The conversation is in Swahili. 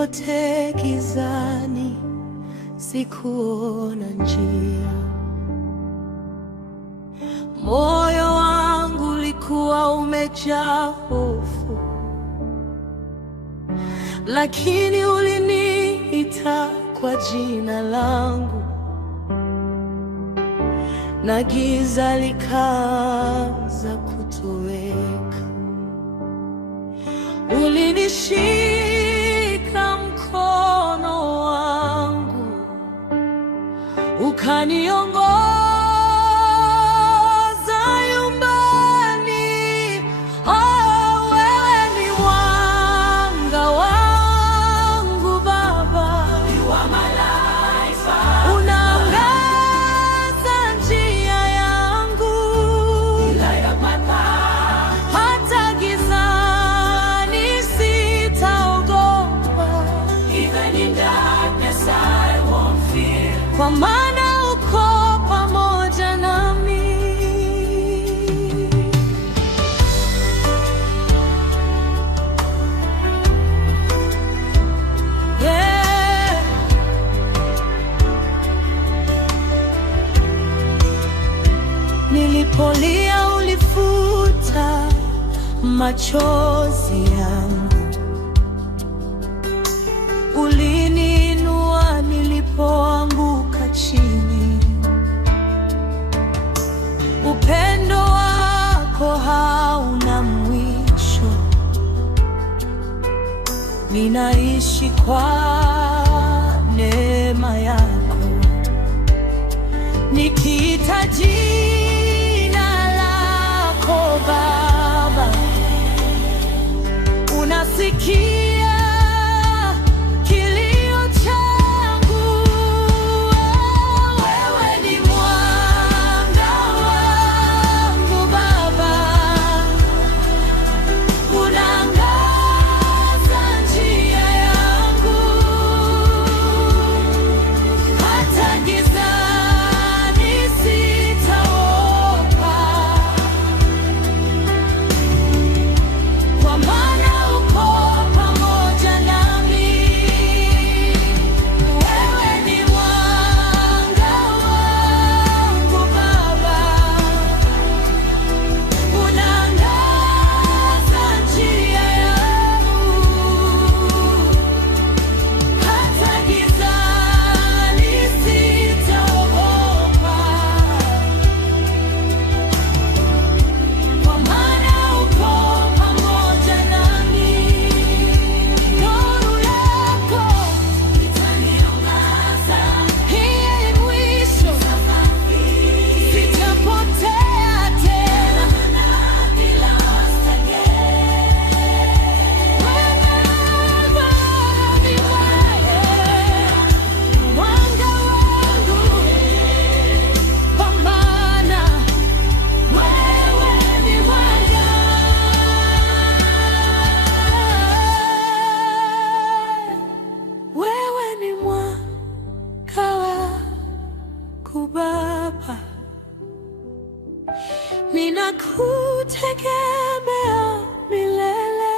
Nilipotea gizani, sikuona njia. Moyo wangu ulikuwa umejaa hofu, lakini uliniita kwa jina langu, na giza likaanza kutoweka. Ulinishika mkono wangu, ukaniongoza nyumbani. Oh, wewe ni mwanga wangu Baba, you are my life. Unaangaza njia yangu, you light up my path. Hata gizani sitaogopa, even in darkness I won't fear, kwa maana uko pamoja nami. Yeah. Nilipolia ulifuta machozi yangu, uliniinua nilipoanguka chini. Upendo wako hauna mwisho, ninaishi kwa neema yako. Nikiita jina lako Baba, unasikia kilio changu. Wewe ni mwanga wangu Baba, unaangaza njia yangu. Hata gizani sitaogopa, kwa maana uko pamoja nami. Wewe ni mwanga wangu Baba, unaangaza njia yangu. Hata gizani sitaogopa, kwa maana uko pamoja nami. Nuru yako itaniongoza, hii mwisho sitapotea tena. Mwanga wangu, kwa maana wewe ni mwanga. Wewe ni mwanga wangu Baba, ninakutegemea milele.